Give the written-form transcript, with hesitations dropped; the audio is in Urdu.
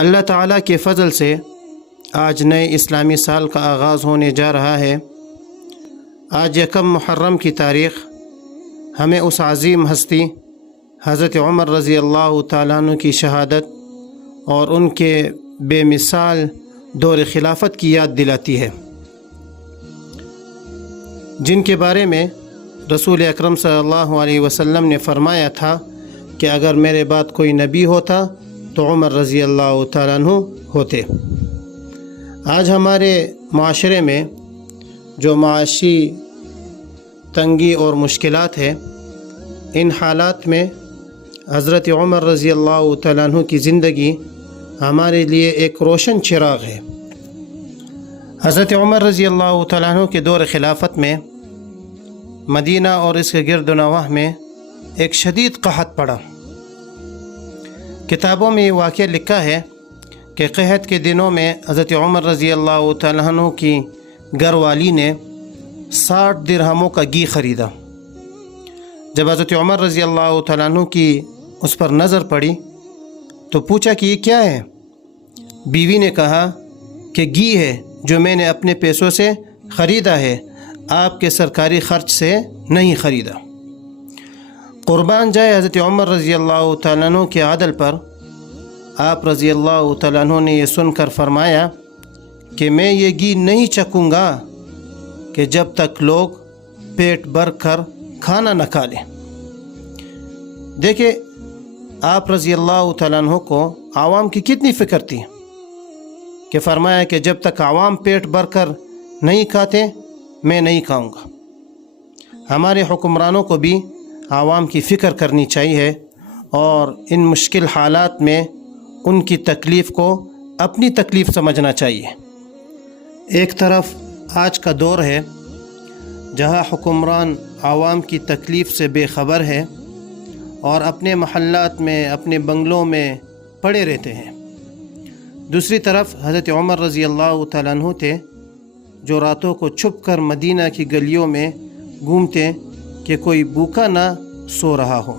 اللہ تعالیٰ کے فضل سے آج نئے اسلامی سال کا آغاز ہونے جا رہا ہے۔ آج یکم محرم کی تاریخ ہمیں اس عظیم ہستی حضرت عمر رضی اللہ تعالیٰ عنہ کی شہادت اور ان کے بے مثال دور خلافت کی یاد دلاتی ہے، جن کے بارے میں رسول اکرم صلی اللہ علیہ وسلم نے فرمایا تھا کہ اگر میرے بعد کوئی نبی ہوتا تو عمر رضی اللہ تعالیٰ عنہ ہوتے۔ آج ہمارے معاشرے میں جو معاشی تنگی اور مشکلات ہے، ان حالات میں حضرت عمر رضی اللہ تعالیٰ عنہ کی زندگی ہمارے لیے ایک روشن چراغ ہے۔ حضرت عمر رضی اللہ تعالیٰ عنہ کے دور خلافت میں مدینہ اور اس کے گرد و نواح میں ایک شدید قحط پڑا۔ کتابوں میں یہ واقعہ لکھا ہے کہ قحط کے دنوں میں حضرت عمر رضی اللہ تعالیٰ عنہ کی گھر والی نے 60 درہموں کا گھی خریدا۔ جب حضرت عمر رضی اللہ تعالیٰ عنہ کی اس پر نظر پڑی تو پوچھا کہ یہ کیا ہے؟ بیوی نے کہا کہ گھی ہے جو میں نے اپنے پیسوں سے خریدا ہے، آپ کے سرکاری خرچ سے نہیں خریدا۔ قربان جائے حضرت عمر رضی اللہ تعالیٰ عنہ کے عدل پر، آپ رضی اللہ تعالیٰ عنہ نے یہ سن کر فرمایا کہ میں یہ گھی نہیں چکھوں گا کہ جب تک لوگ پیٹ بھر کر کھانا نہ کھا لیں۔ دیکھیں آپ رضی اللہ تعالیٰ عنہ کو عوام کی کتنی فکر تھی کہ فرمایا کہ جب تک عوام پیٹ بھر کر نہیں کھاتے میں نہیں کھاؤں گا۔ ہمارے حکمرانوں کو بھی عوام کی فکر کرنی چاہیے اور ان مشکل حالات میں ان کی تکلیف کو اپنی تکلیف سمجھنا چاہیے۔ ایک طرف آج کا دور ہے جہاں حکمران عوام کی تکلیف سے بے خبر ہے اور اپنے محلات میں اپنے بنگلوں میں پڑے رہتے ہیں۔ دوسری طرف حضرت عمر رضی اللہ تعالیٰ عنہ تھے جو راتوں کو چھپ کر مدینہ کی گلیوں میں گھومتے کہ کوئی بھوکا نہ سو رہا ہو۔